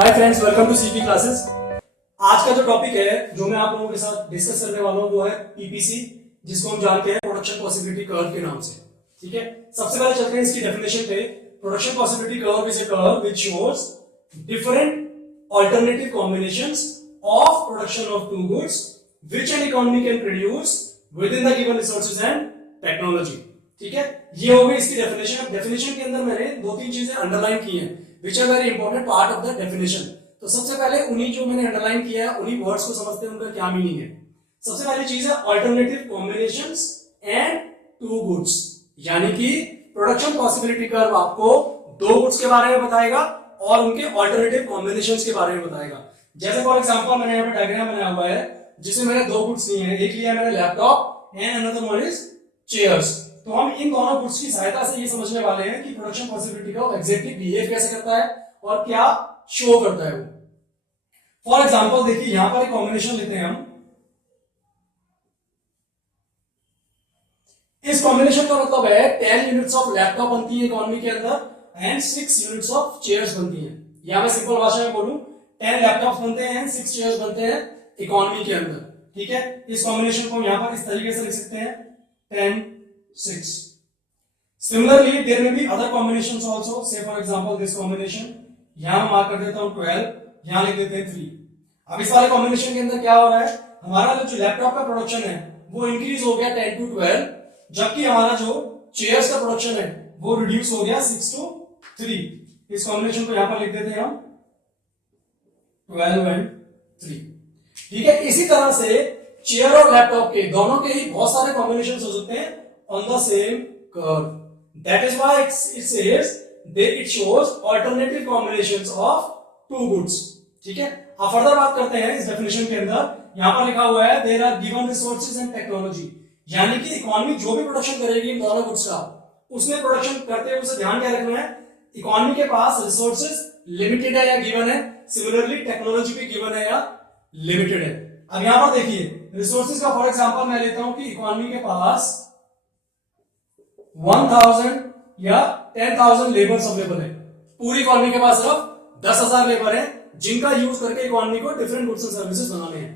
Hi friends, welcome to CP classes. आज का जो टॉपिक है जो मैं आप लोगों के साथ डिस्कस करने वाला हूं वो है पीपीसी, जिसको हम जानते हैं प्रोडक्शन पॉसिबिलिटी कर्व के नाम से। ठीक है, सबसे पहले चलते हैं इसकी डेफिनेशन पे। Production possibility curve is a curve which shows different alternative combinations of production of two goods which an economy can produce within the given resources and technology. ठीक है, ये हो गई इसकी डेफिनेशन। डेफिनेशन के अंदर मैंने दो तीन चीजें अंडरलाइन की हैं which are very important part of the definition। तो सबसे पहले उन्हीं जो मैंने अंडरलाइन किया है उन्हीं वर्ड्स को समझते हैं, उनका क्या मीनिंग है। सबसे पहली चीज है alternative combinations and two goods, यानी कि प्रोडक्शन पॉसिबिलिटी कर्व आपको दो गुड्स के बारे में बताएगा और उनके अल्टरनेटिव कॉम्बिनेशंस के बारे में बताएगा। जैसे फॉर एग्जांपल मैंने यहाँ पे डायग्राम बनाया हुआ है जिसमें मैंने दो गुड्स लिए हैं, एक लिया मैंने laptop and another one is chairs. तो हम इन दोनों गुड्स की सहायता से ये समझने वाले हैं कि प्रोडक्शन पॉसिबिलिटी का एग्जैक्टली बिहेव कैसे करता है और क्या शो करता है वो। फॉर एग्जांपल देखिए यहां पर एक कॉम्बिनेशन लेते हैं हम। इस कॉम्बिनेशन का मतलब है 10 यूनिट्स ऑफ लैपटॉप बनती है इकोनॉमी के अंदर एंड 6 यूनिट्स ऑफ चेयर्स बनती हैं। या मैं सिंपल भाषा में बोलूं 10 लैपटॉप्स बनते हैं एंड 6 चेयर्स बनते हैं इकोनॉमी के अंदर। ठीक है, इस कॉम्बिनेशन को यहां पर इस तरीके से लिख सकते हैं 10 6। Similarly, there may be other combinations also. Say for example, this combination. यहाँ मार्क कर देता हूँ 12, यहाँ लिख देते हैं 3। अब इस वाले कॉम्बिनेशन के अंदर क्या हो रहा है, हमारा जो लैपटॉप का प्रोडक्शन है वो इंक्रीज हो गया 10 to 12, जबकि हमारा जो चेयर्स का प्रोडक्शन है वो रिड्यूस हो गया 6 to 3। इस कॉम्बिनेशन को यहाँ पर लिख देते हैं हम 12 and 3। ठीक है, इसी तरह से चेयर और लैपटॉप के दोनों के ही बहुत सारे कॉम्बिनेशन हो सकते हैं on the same curve. That is why it says it shows alternative combinations of two goods. ठीक है, अब फर्दर बात करते हैं इस डेफिनेशन के अंदर। यहां पर लिखा हुआ है there are given resources and technology, यानी कि इकोनॉमी जो भी प्रोडक्शन करेगी इन दोनों गुड्स का, उसमें प्रोडक्शन करते हुए उसे ध्यान क्या रखना है, इकोनॉमी के पास रिसोर्सेज लिमिटेड है या गिवन है, सिमिलरली टेक्नोलॉजी भी गिवन है या लिमिटेड है। अब यहां पर देखिए रिसोर्सेज का फॉर एग्जांपल मैं लेता हूं कि इकोनॉमी के पास 1000 या 10,000 लेबर्स अवेलेबल है। पूरी इकोनॉमी के पास सिर्फ 10,000 लेबर है जिनका यूज करके इकोनॉमी को डिफरेंट गुड्स एंड सर्विसेज बनाने हैं।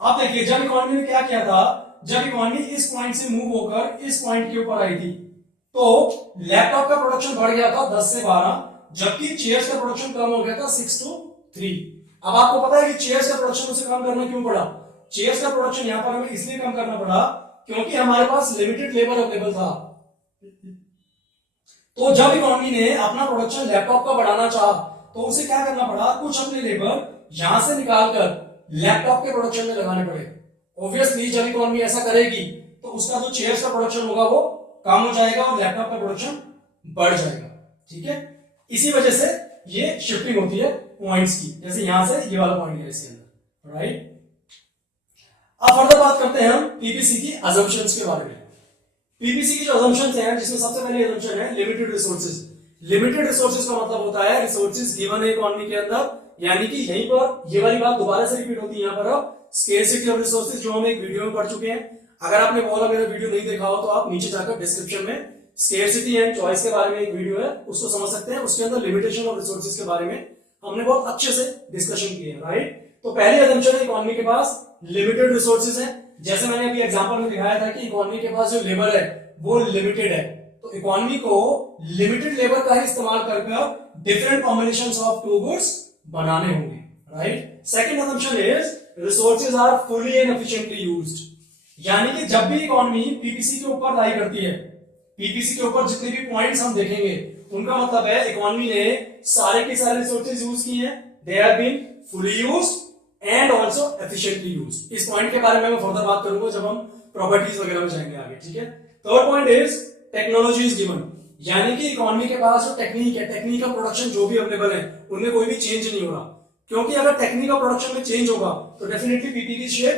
अब देखिए जब इकोनॉमी ने क्या किया था, जब इकोनॉमी इस पॉइंट से मूव होकर इस पॉइंट के ऊपर आई थी तो लैपटॉप का प्रोडक्शन बढ़ गया था 10 से 12, जबकि चेयर्स का प्रोडक्शन कम हो गया था 6 to 3। अब आपको पता है कि चेयर्स का प्रोडक्शन उसे कम करना क्यों पड़ा। चेयर्स का प्रोडक्शन यहां पर हमें इसलिए कम करना पड़ा क्योंकि हमारे पास लिमिटेड लेबर अवेलेबल था। तो जब इकोनॉमी ने अपना प्रोडक्शन लैपटॉप का बढ़ाना चाहा तो उसे क्या करना पड़ा, कुछ अपने लेबर यहां से निकालकर लैपटॉप के प्रोडक्शन में लगाने पड़े। ऑब्वियसली जब इकोनॉमी ऐसा करेगी तो उसका जो चेयर्स का प्रोडक्शन होगा वो कम हो जाएगा और लैपटॉप का प्रोडक्शन बढ़ जाएगा। ठीक है, इसी वजह से ये शिफ्टिंग होती है पॉइंट्स की, जैसे यहां से ये वाला पॉइंट है इसके अंदर, राइट। अब फर्दर बात करते हैं हम पीपीसी की अजम्पशंस के बारे में। पीपीसी की जो अजम्पशंस हैं, जिसमें सबसे पहली अजम्पशन है लिमिटेड रिसोर्सेज। लिमिटेड रिसोर्सेज का मतलब होता है रिसोर्सेज गिवन है इकोनॉमी के अंदर, यानी कि यहीं पर ये वाली बात दोबारा से रिपीट होती है। यहाँ पर अब स्केर्सिटी ऑफ रिसोर्सेज जो हम एक वीडियो में पढ़ चुके हैं, अगर आपने वो वाला मेरा वीडियो नहीं देखा हो तो आप नीचे जाकर डिस्क्रिप्शन में स्केर्सिटी एंड चॉइस के बारे में एक वीडियो है, उसको समझ सकते हैं। उसके अंदर लिमिटेशन ऑफ रिसोर्सेज के बारे में हमने बहुत अच्छे से डिस्कशन किया है, राइट। तो पहली अजम्पशन है इकोनॉमी के पास लिमिटेड रिसोर्सेज है। जैसे मैंने अभी एग्जांपल में दिखाया था कि इकोनॉमी के पास जो लेबर है वो लिमिटेड है, तो इकोनॉमी को लिमिटेड लेबर का ही इस्तेमाल कर different combinations of two goods बनाने होंगे, right. Second assumption is resources are fully and efficiently used, यानी कि जब भी इकोनॉमी पीपीसी के ऊपर लाई करती है, पीपीसी के ऊपर जितने भी पॉइंट्स हम देखेंगे उनका मतलब है इकोनॉमी ने सारे के सारे रिसोर्सेज यूज किए हैं, they have been fully used and also efficiently used. इस पॉइंट के बारे में मैं फर्दर बात करूंगा जब हम प्रॉपर्टीज वगैरह में जाएंगे आगे, ठीक है। Third point is technology is given, यानी कि इकोनॉमी के पास जो टेक्निक है, टेक्निक ऑफ प्रोडक्शन जो भी अवेलेबल है उनमें कोई भी चेंज नहीं हो रहा, क्योंकि अगर टेक्निक ऑफ प्रोडक्शन में चेंज होगा तो डेफिनेटली पीपी की शेप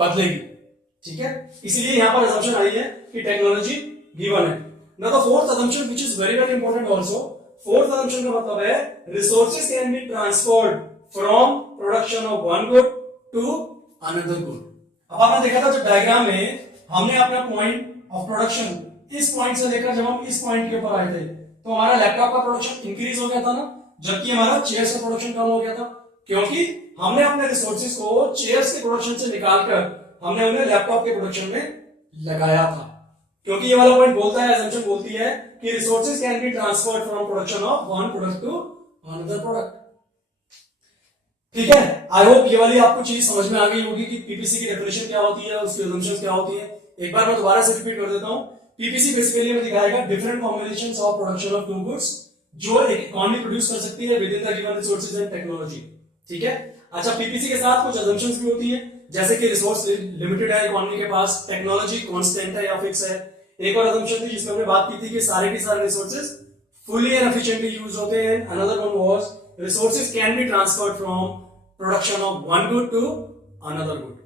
बदलेगी। ठीक है, इसलिए यहां पर असम्पशन आई है कि टेक्नोलॉजी गिवन है। Now the fourth assumption which is very very important also, fourth assumption का मतलब है resources can be transferred from production of one good to another good. अब आपने देखा था जब डायग्राम में हमने अपना पॉइंट ऑफ प्रोडक्शन इस पॉइंट से लेकर जब हम इस पॉइंट के ऊपर आए थे तो हमारा लैपटॉप का प्रोडक्शन इंक्रीज हो गया था ना, जबकि हमारा चेयर्स का प्रोडक्शन कम हो गया था, क्योंकि हमने अपने रिसोर्सेज को चेयर्स के प्रोडक्शन से निकालकर हमने उन्हें लैपटॉप के प्रोडक्शन में लगाया था। क्योंकि ये वाला पॉइंट बोलता है, assumption बोलती है कि resources can be transferred from production of one product to another product. ठीक है, आई होप ये वाली आपको चीज समझ में आ गई होगी कि पीपीसी की डेफिनेशन क्या होती है, उसकी assumptions क्या होती है। एक बार मैं दोबारा से रिपीट कर देता हूं। पीपीसी बेसिकली में दिखाएगा different combinations of production of two goods जो एक इकोनॉमी प्रोड्यूस कर सकती है within the given resources and technology. ठीक है, अच्छा पीपीसी के साथ कुछ assumptions भी होती है, जैसे कि रिसोर्स लिमिटेड है इकोनॉमी के पास, टेक्नोलॉजी कांस्टेंट है या फिक्स है। एक और assumption थी जिसमें हमने बात की थी कि सारे के सारे resources fully and efficiently use होते हैं। another one was resources can be transferred from production of one good to another good।